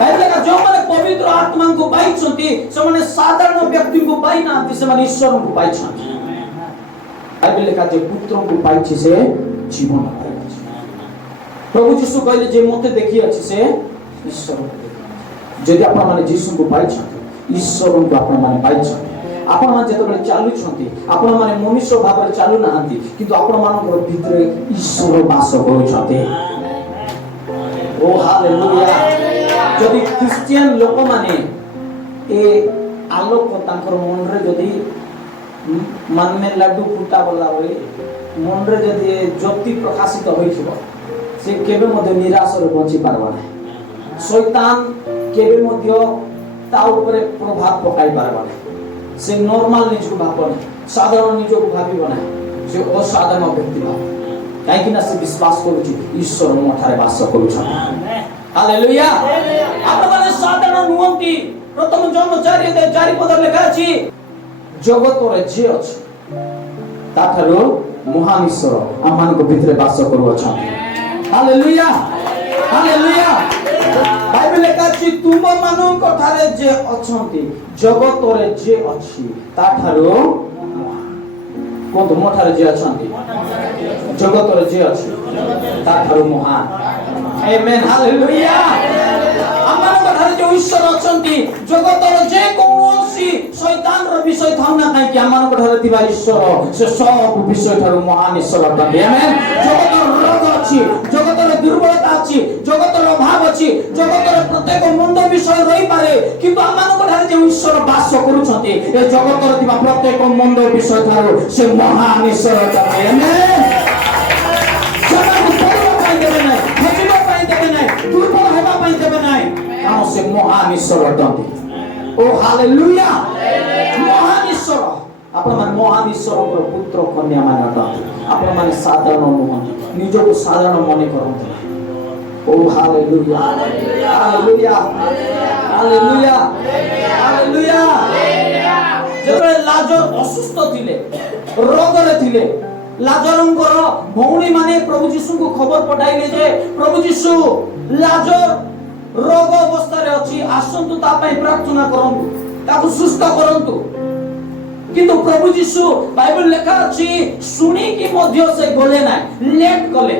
Bible का जो माने पवित्र आत्मा को पाइछन्ति से माने साधारण व्यक्ति को पाइ नांति से माने ईश्वर को पाइछन्ति बाइबल का जे पुत्र को पाइछि से जीवन पाइछि प्रभु यीशु कहले जे मते देखि अछि से ईश्वर को जदि आपण माने यीशु को पाइछन्ति ईश्वर को आपण माने पाइछन्ति आपण माने जेतबे चालू छन्ति आपण माने मनुष्य भाବରେ चालू नाहंती किंतु आपण मानकर भितरे ईश्वर वास करूछन्ति ओ हालेलुया जदि क्रिश्चियन लोक माने ए आलोक तांकर मन रे जदि मन में लड्डू फुटा बोला बोली मन रे जदि ज्योति प्रकाशित होइछबो से केबे मध्ये निराश रे बंची पारबा नै शैतान केबे मध्ये ता ऊपर प्रभाव पकाई पारबा नै से नॉर्मल निजको भाबने साधारण निजको भाबिबो नै से असाधारण व्यक्ति भाव काहे कि ना से विश्वास करूछि ईश्वर मठारे वास करूछ हालेलुया आपण माने साधारण नुहंती प्रथम जन्म 4 पद लेखा अछि जगत रे जे अछि ताठारो महान ईश्वर आमान को भितरे वास करू अछि हालेलुया हालेलुया बाइबल लेखा अछि तुम मानन कथारे जे अछंती जगत रे जे अछि ताठारो कोन तुम ठारे जे अछंती जगत रे जे अछि ताठारो महान आमेन हालेलुया आमान कथारे जे ईश्वर अछंती जगत रे जे कोनोसी शैतान रो विषय थाउना काई कि आमान कथारे दिबा ईश्वर से सब विषय ठारो महान ईश्वर अछंती आमेन जगत रोग अछि जगत रे दुर्बलता अछि जगत रो अभाव अछि जगत रे प्रत्येक मंद विषय रही पारे किंतु आमान कथारे जे ईश्वर वास करूछंती ए जगत रे दिबा प्रत्येक मंद विषय ठारो से महान ईश्वर अछंती आमेन से महान ईश्वर अटंती ओ हालेलुया महान ईश्वर आपण माने महान ईश्वर को पुत्र कन्या माने अटंती आपण माने साधारण नुहंती निजको साधारण मने करंती ओ हालेलुया हालेलुया हालेलुया हालेलुया जेबे लाजर असुस्थ थिले रोग रे थिले लाजरंकर भौणी माने प्रभु यीशु को खबर पठाइले जे प्रभु यीशु लाजर रोग अवस्था रे अछि आसंतु ता पई प्रार्थना करंतु ताकु सुस्थ करंतु किंतु प्रभु यीशु बाइबल लेखा अछि सुनी कि मध्य से गले ना लेट गले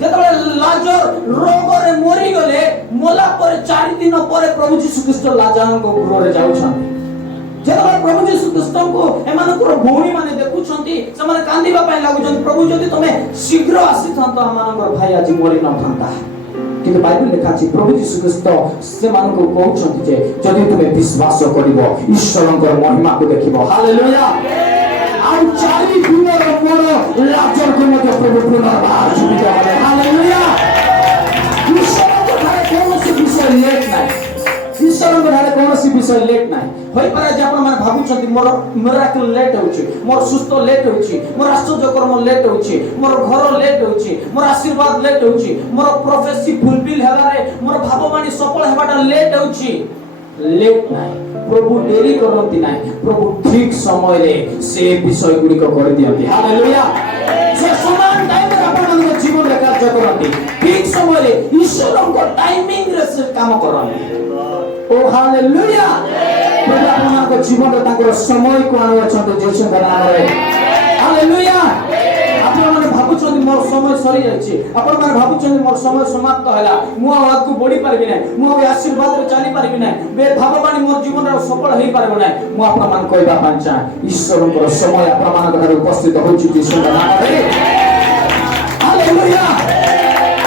जेतबे लाजर रोग रे मरि गले मोला पर 4 दिन पर प्रभु यीशु ख्रीष्ट लाजर को गृह रे जाउछन जेतबे प्रभु यीशु ख्रीष्ट को एमानकर भौणी माने देखुछंती से माने कांदीबा पई लागुछन प्रभु जदि तमे शीघ्र आसी थांतो आमानकर भाई आज मरि न थांता किंतु बाइबल लेखा अछि प्रभु यीशु ख्रीष्ट से मान को कहउछंती जे जदि तुमे विश्वास करिवो ईश्वरंकर महिमा को देखिवो हालेलुया आ 4 दिन रो मोर लाजर को मते प्रभु पुनर्बार जीवित होले हालेलुया ईश्वरंकर धारे कोनोसी विषय लेट नाही ईश्वरंकर धारे कोनोसी विषय लेट नाही होई पारे जे आपण माने भाबुछंती मोर मिराकल लेट होउची मोर सुस्त लेट होउची मोर आश्चर्य कर्म लेट होउची मोर घर लेट होउची मोर आशीर्वाद लेट होउची मोर प्रोफेसी फुलफिल हेबारे मोर भाववाणी सफल हेबाटा लेट होउची लेट नाही प्रभु देरी करंती नाही प्रभु ठीक समय रे से विषय गुडी को कर दियंती हालेलुया से समान टाइम रे आपण मन जीवन रे कार्य करंती ठीक समय रे ईश्वरंको टाइमिंग रे से काम करंती ओ हालेलुया प्रभु आपनको जीवन रे ताकर समय को आनु अछंत जेसु नाम रे हालेलुया आपण माने भाबुछन्ती मोर समय सरी जायछि आपण माने भाबुछन्ती मोर समय समाप्त होला मु आगु बढ़ी पारबि नै मु आशीर्वाद रे चली पारबि नै बे भाववाणी मोर जीवन रे सफल होई पारबो नै मु आपण मान कहबा पांचा ईश्वरंकर समय आपण मान घर उपस्थित होछि जेसु नाम रे हालेलुया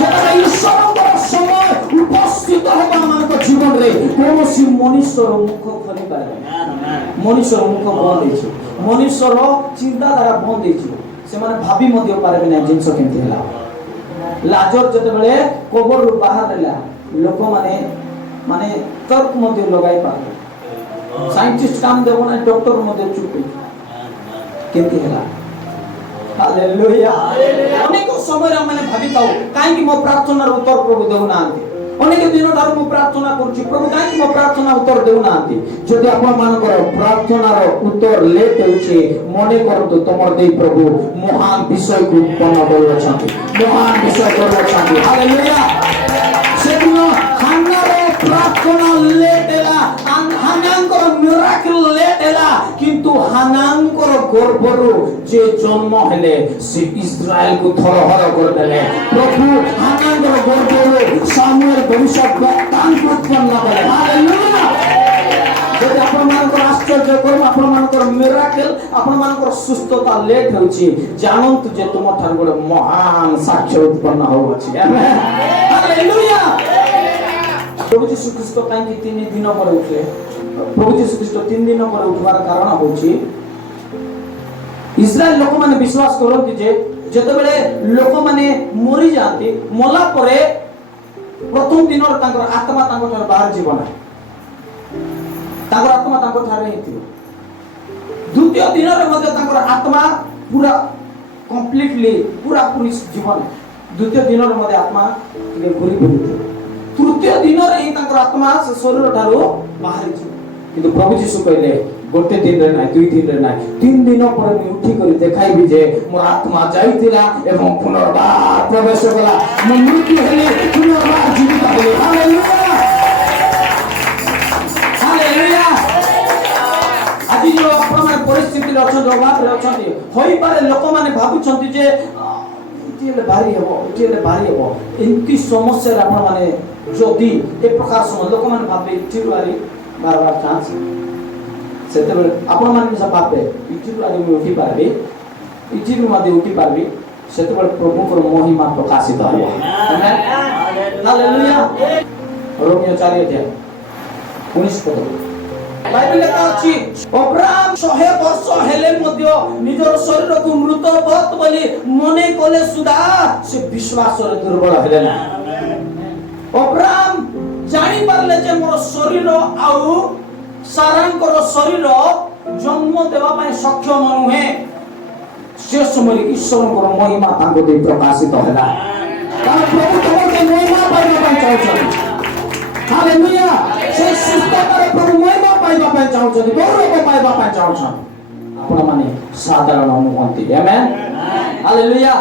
जेता ईश्वरंकर समय उपस्थित होबा मान को जीवन रे कोनोसी मनुष्यर मुख खोली पारे मनुष्यर मुख बंद होइछि मनुष्यर चिंताधारा बंद होइछि से माने भाभी मध्य पारे नै जिंस केंति हला लाजर जते बेले कोबर रु बाहर देला लोक माने तर्क मध्य लगाई पारे साइंटिस्ट काम देबो नै डॉक्टर मध्य चुप केंति हला हालेलुया अनेक समय रे माने भाबी ताऊ काहे कि मो प्रार्थना रो उत्तर प्रभु देउ नांती अनेक दिन धारू मु प्रार्थना करछि प्रभु काहे कि मो प्रार्थना उत्तर देउ नांती जदि आपण मानकर प्रार्थना रो उत्तर लेट होछि मने करतो तमर देई प्रभु महान विषय को उत्पन्न करलो छथि महान विषय करलो छथि हालेलुया से दिन खाना रो ଗର୍ଭରୁ ଯେ ଜନ୍ମ ହେଲେ ସେ ଇସ୍ରାଏଲକୁ ଥରହର କରିଦେଲେ। ପ୍ରଭୁ ହାନାଙ୍କର ଗର୍ଭରୁ ସାମୁଏଲ ଭବିଷ୍ୟଦ୍ବକ୍ତାଙ୍କୁ ଉତ୍ପନ୍ନ କଲେ। ହାଲେଲୁୟା। ଯଦି ଆପଣମାନଙ୍କର ଆଶ୍ଚର୍ଯ୍ୟକର ଆପଣମାନଙ୍କର ମିରାକେଲ ଆପଣମାନଙ୍କର ସୁସ୍ଥତା ଲେଟ୍ ହେଉଛି, ଜାଣନ୍ତୁ ଯେ ତୁମଠାରୁ ଗୋଟେ ମହାନ ସାକ୍ଷ୍ୟ ଉତ୍ପନ୍ନ ହେଉଅଛି। ଆମେନ୍। ହାଲେଲୁୟା। ପ୍ରଭୁ ଯୀଶୁ ଖ୍ରୀଷ୍ଟ କାହିଁକି 3 ଦିନ ପରେ ଉଠିଲେ? ପ୍ରଭୁ ଯୀଶୁ ଖ୍ରୀଷ୍ଟ 3 ଦିନ ପରେ ଉଠିବାର କାରଣ ହେଉଛି ଇସ୍ରାଏଲ ଲୋକମାନେ ବିଶ୍ୱାସ କରନ୍ତି ଯେ ଯେତେବେଳେ ଲୋକମାନେ ମରିଯାଆନ୍ତି, ମଲା ପରେ ପ୍ରଥମ ଦିନରେ ତାଙ୍କର ଆତ୍ମା ତାଙ୍କଠାରୁ ବାହାରି ଯିବ ନାହିଁ, ତାଙ୍କର ଆତ୍ମା ତାଙ୍କଠାରେ ହିଁ ଥିବ। ଦ୍ୱିତୀୟ ଦିନରେ ମଧ୍ୟ ତାଙ୍କର ଆତ୍ମା ପୁରା କମ୍ପ୍ଲିଟଲି ପୁରାପୁରି ଯିବ ନାହିଁ। ଦ୍ୱିତୀୟ ଦିନରେ ମଧ୍ୟ ଆତ୍ମା ଟିକେ ଘୁରି ବୁଲିଥିବ। ତୃତୀୟ ଦିନରେ ହିଁ ତାଙ୍କର ଆତ୍ମା ସେ ଶରୀର ଠାରୁ ବାହାରିଯିବ। କିନ୍ତୁ ପ୍ରଭୁ ଯୀଶୁ କହିଲେ ଗୋଟେ ଦିନରେ ନାହିଁ, 2 ଦିନରେ ନାହିଁ, 3 ଦିନ ପରେ ମୁଁ ଉଠିକରି ଦେଖାଇବି ଯେ ମୋର ଆତ୍ମା ଯାଇଥିଲା ଏବଂ ପୁନର୍ବାର ପ୍ରବେଶ କଲା। ମୁଁ ମୃତ୍ୟୁ ହେଲି, ପୁନର୍ବାର ଜୀବିତ ହେଲି। ହାଲେଲୁୟା। ହାଲେଲୁୟା। ଆଜି ଯୋଉ ଆପଣମାନେ ପରିସ୍ଥିତିରେ ଅଛନ୍ତି, ଅଭାବରେ ଅଛନ୍ତି, ହୋଇପାରେ ଲୋକମାନେ ଭାବୁଛନ୍ତି ଯେ ଏଠି ହେଲେ ଭାରି ହେବ, ଏଠି ହେଲେ ଭାରି ହେବ। ଏମିତି ସମସ୍ୟାରେ ଆପଣମାନେ ଯଦି ଏ ପ୍ରକାର ସମୟ ଲୋକମାନେ ଭାବେ ଏଠିରୁ ବାରବାର ଚାନ୍ସ, ସେତେବେଳେ ଆପଣମାନେ ନିଜ ଭାବେ ଏଠିରୁ ମୁଁ ଉଠିପାରିବି, ଏଠିରୁ ମଧ୍ୟ ଉଠିପାରିବି, ସେତେବେଳେ ପ୍ରଭୁଙ୍କର ମହିମା ପ୍ରକାଶିତ ହେବ। ହାଲେଲୁୟା। ରୋମିଓ 4:19 ବାଇବେଲ ଲେଖା ଅଛି, ଅବ୍ରାହମ 100 ବର୍ଷ ହେଲେ ମଧ୍ୟ ନିଜର ଶରୀରକୁ ମୃତ ବତ ବୋଲି ମନେ କଲେ ସୁଦ୍ଧା ସେ ବିଶ୍ୱାସରେ ଦୁର୍ବଳ ହେଲେ ନା। ଅବ୍ରାହମ ଜାଣି ପାରିଲେ ଯେ ମୋର ଶରୀର ଆଉ ସାରାଙ୍କର ଶରୀର ଜନ୍ମ ଦେବା ପାଇଁ ସକ୍ଷମ ନୁହେଁ। ସେ ସମୟରେ ଈଶ୍ୱରଙ୍କର ମହିମା ତାଙ୍କ ଦେଇ ପ୍ରକାଶିତ ହେଲା। କାରଣ ପ୍ରଭୁ ତମକୁ ମହିମା ପାଇବା ପାଇଁ ଚାହୁଁଛନ୍ତି। ହାଲେଲୁୟା। ସେ ସୁସ୍ଥତାରେ ପ୍ରଭୁ ମହିମା ପାଇବା ପାଇଁ ଚାହୁଁଛନ୍ତି, ଗୌରବ ପାଇବା ପାଇଁ ଚାହୁଁଛନ୍ତି। ଆପଣମାନେ ସାଧାରଣ ନୁହନ୍ତି। ଆମେନ୍। ହାଲେଲୁୟା।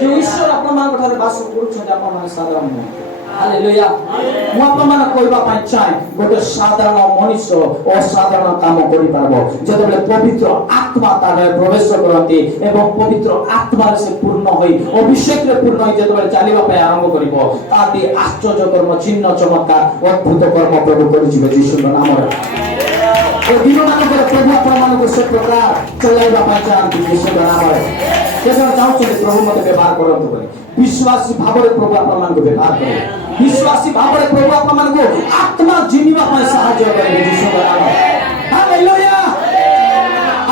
ଯେଉଁ ଈଶ୍ୱର ଆପଣମାନଙ୍କ ଠାରେ ବାସ କରୁଛନ୍ତି ଆପଣମାନେ ସାଧାରଣ ନୁହନ୍ତି। ହାଲେଲୁୟା। ମୁଁ ଆପଣମାନଙ୍କୁ କହିବା ପାଇଁ ଚାହେଁ, ଗୋଟେ ସାଧାରଣ ମଣିଷ ଅସାଧାରଣ କାମ କରିପାରିବ ଯେତେବେଳେ ପବିତ୍ର ଆତ୍ମା ତାର ପ୍ରବେଶ କରନ୍ତି ଏବଂ ପବିତ୍ର ଆତ୍ମାରେ ସେ ପୂର୍ଣ୍ଣ ହୋଇ ଅଭିଷେକରେ ପୂର୍ଣ୍ଣ ହୋଇ ଯେତେବେଳେ ଚାଲିବା ପାଇଁ ଆରମ୍ଭ କରିବ, ତାହାଠି ଆଶ୍ଚର୍ଯ୍ୟ କର୍ମ, ଚିହ୍ନ, ଚମତ୍କାର, ଅଦ୍ଭୁତ କର୍ମ ପ୍ରଭୁ କରିଯିବେ ଯୀଶୁଙ୍କ ନାମରେ। ଏ ଦିନମାନଙ୍କରେ ପ୍ରଭୁ ଆପଣମାନଙ୍କୁ ସେ ପ୍ରକାର ଚଳାଇବା ପାଇଁ ଚାହାନ୍ତି ଯୀଶୁଙ୍କ ନାମରେ। କେବଳ ଚାହୁଁଛନ୍ତି ପ୍ରଭୁ ମୋତେ ବ୍ୟବହାର କରନ୍ତୁ ବୋଲି। ବିଶ୍ୱାସୀ ଭାବରେ ପ୍ରଭୁ ଆପଣମାନଙ୍କୁ ବ୍ୟବହାର କରିବେ। ବିଶ୍ୱାସୀ ଭାବରେ ପ୍ରଭୁ ଆପଣମାନଙ୍କୁ ଆତ୍ମା ଜିଣିବା ପାଇଁ ସାହାଯ୍ୟ କରିବେ ଯୀଶୁଙ୍କ ନାମରେ। ହାଲେଲୁୟା।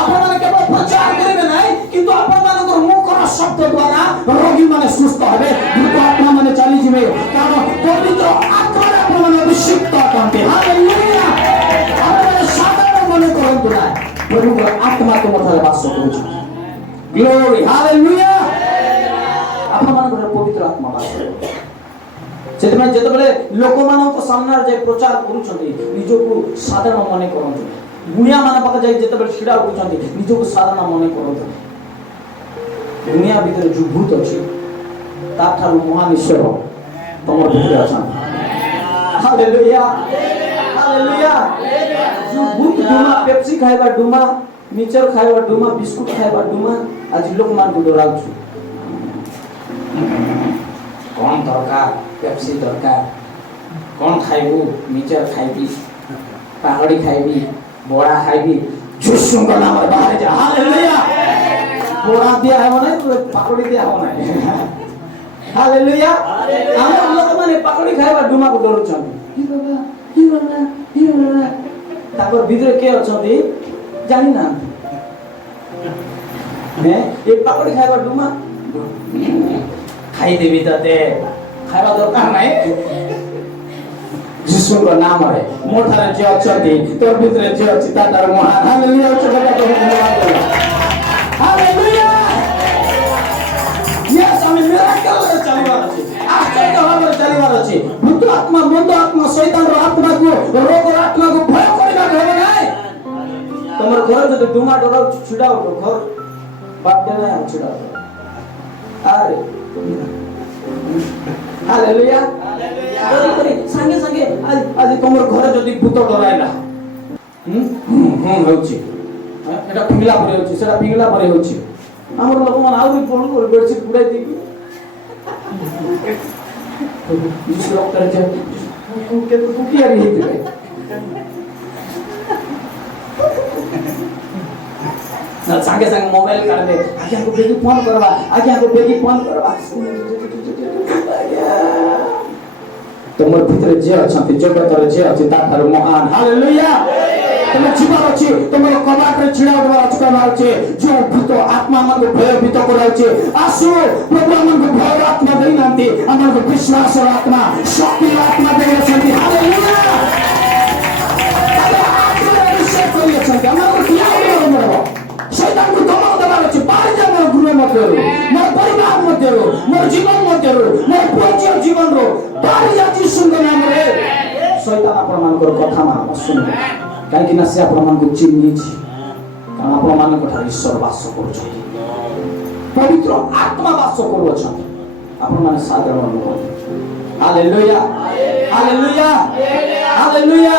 ଆପଣମାନେ କେବଳ ପ୍ରଚାର କରିବେ ନାହିଁ, କିନ୍ତୁ ଆପଣମାନଙ୍କର ମୁଖର ଶବ୍ଦ ଦ୍ୱାରା ରୋଗୀମାନେ ସୁସ୍ଥ ହେବେ, ଭୂତ ଆତ୍ମାମାନେ ଚାଲିଯିବେ। କାରଣ ପବିତ୍ର ଆତ୍ମାରେ ଆପଣମାନେ ଅଭିଷିକ୍ତ ଅଟନ୍ତି। ହାଲେଲୁୟା। ଆପଣମାନେ ସାଧାରଣ ମନେ କରନ୍ତୁ ନାହିଁ, ପ୍ରଭୁଙ୍କର ଆତ୍ମା ତୁମଠାରେ ବାସ କରୁଛି। ଗ୍ଲୋରି। ହାଲେଲୁୟା। ଆପଣମାନଙ୍କର ପବିତ୍ର ଆତ୍ମା ବାସ କରୁଛି। ସେଥିପାଇଁ ଯେତେବେଳେ ଲୋକମାନଙ୍କ ସାମ୍ନାରେ ଯାଇ ପ୍ରଚାର କରୁଛନ୍ତି, ନିଜକୁ ସାଧାରଣ ମନେ କରନ୍ତୁ। ଗୁଣିଆ ମାନଙ୍କ ପାଖରେ ଯାଇ ଯେତେବେଳେ ଛିଡ଼ା ଉଠୁଛନ୍ତି, ନିଜକୁ ସାଧାରଣ ମନେ କରନ୍ତୁ। ଦୁନିଆ ଭିତରେ ଯୋଉ ଭୂତ ଅଛି, ତାଠାରୁ ମହାନ ଈଶ୍ୱର ତମର ଭିତରେ ଅଛନ୍ତି। ହାଲେଲୁୟା। ହାଲେଲୁୟା। ଯୋଉ ଭୂତ ଡୁମା, ପେପ୍ସି ଖାଇବା ଡୁମା, ମିଚର ଖାଇବା ଡୁମା, ବିସ୍କୁଟ ଖାଇବା ଡୁମା, ଆଜି ଲୋକମାନଙ୍କୁ ଡରାଉଛୁ। କଣ ଦରକାର? পেপসি দরকার। কোন খাইবু? মিচর খাইবি, পাকড়ি খাইবি, বড়া খাইবি, যীশুଙ୍କ নামରେ ବାହାରେ যা। ହାଲେଲୁୟା। বড়া দিয়া ହେବ ନାହିଁ, ପାକড়ି দিয়া ହେବ ନାହିଁ। ହାଲେଲୁୟା। ଆମ ଲୋକମାନେ ପାକড়ି ଖାଇବା ଡୁମାକୁ ଡରୁଛନ୍ତି। ତାଙ୍କର ଭିତରେ କିଏ ଅଛନ୍ତି ଜାଣିନାହାନ୍ତି। ଏ ପାକড়ି ଖାଇବା ଡୁମା ଖାଇଦେବି ତତେ, ଖାଇବା ଦରକାର ନାହିଁ। ଯୀଶୁଙ୍କ ନାମରେ ମୋ ଠାରେ ଯିଏ ଅଛନ୍ତି, ତୋର ଭିତରେ ଯିଏ ଅଛି ତାଠାରୁ ମହାନ। ହାଲେଲୁୟା। ହାଲେଲୁୟା। ୟେସ୍, ଆମେ ମିରାକଲରେ ଚାଲିବାର ଅଛି, ଆଶ୍ଚର୍ଯ୍ୟ ଭାବରେ ଚାଲିବାର ଅଛି। ଭୂତ ଆତ୍ମା, ମନ୍ଦ ଆତ୍ମା, ଶୈତାନର ଆତ୍ମାକୁ, ରୋଗର ଆତ୍ମାକୁ ଭୟ କରିବାକୁ ହେବ ନାହିଁ। ତମର ଘରେ ଯଦି ଡୁମା ଡରାଉଛି, ଛିଡ଼ା ଉଠ। ଘର ବାଧ୍ୟ ନାହିଁ, ଆମେ ଛିଡ଼ା ଉଠ। ଆରେ ହାଲେଲୁୟା। ସାଙ୍ଗେ ସାଙ୍ଗେ ଆଜି ତମର ଘରେ ଯଦି ଭୂତ ଡରାଇଲା ହେଉଛି, এটা পিংলা পরে হচ্ছে, সেটা পিংলা পরে হচ্ছে। আমার ଲୋକମାନେ ଆହୁରି କ'ଣ କରିବେ, ବେଡସିଟ୍ ଗୁଡ଼ାଇ ଦେଇକି ଡକ୍ଟର କେତେ ଦୁଃଖିଆରି ହେଇଥିବେ। ସାଙ୍ଗେ ସାଙ୍ଗେ ମୋବାଇଲ କାଢ଼ିବେ, ଆଜ୍ଞାକୁ ବେଗି ଫୋନ କରବା, ଆଜ୍ଞାକୁ ବେଗି ଫୋନ କରବା। ତୁମର ଭିତରେ ଯିଏ ଅଛନ୍ତି, ଜଗତରେ ଯିଏ ଅଛି ତାଠାରୁ ମହାନ। ହାଲେଲୁୟା। ତୁମେ ଯିବାର ଅଛି, ତୁମର କବାଟରେ ଛିଡ଼ା ହେବାର ଅଛି, ଯେଉଁ ଭୂତ ଆତ୍ମା ଆମକୁ ଭୟଭୀତ କରାଉଛି, ଆସୁ ପ୍ରଭୁ ଆମକୁ ଭୟର ଆତ୍ମା ଦେଇନାହାନ୍ତି, ଆମକୁ ବିଶ୍ୱାସର ଆତ୍ମା, ଶକ୍ତିର ଆତ୍ମା ଦେଇଅଛନ୍ତି। ହାଲେଲୁୟା। ଅଭିଷେକ କରିଅଛନ୍ତି, ଆମକୁ ତ୍ୟାଗ ମିଳିବ। ଶୈତାନକୁ ଦମନ ଦେବାର ଅଛି। ବାହାରିଯା ମୋର ଗୃହ ମଧ୍ୟରୁ, ମୋର ପରିବାର ମଧ୍ୟରୁ, ମୋର ଜୀବନ ମଧ୍ୟରୁ, ମୋର ପୁଅ ଝିଅ ଜୀବନରୁ ବାହାରିଯା ଯୀଶୁଙ୍କ ନାମରେ। ଶୈତାନ ଆପଣମାନଙ୍କର କଥା ଶୁଣିବେ, କାହିଁକି ନା ସେ ଆପଣମାନଙ୍କୁ ଚିହ୍ନିଛି। କାରଣ ଆପଣମାନଙ୍କ ଠାରେ ଈଶ୍ୱର ବାସ କରୁଛନ୍ତି, ପବିତ୍ର ଆତ୍ମା ବାସ କରୁଅଛନ୍ତି। ଆପଣମାନେ ସାଧାରଣ ନୁହନ୍ତି। Hallelujah, hallelujah, hallelujah.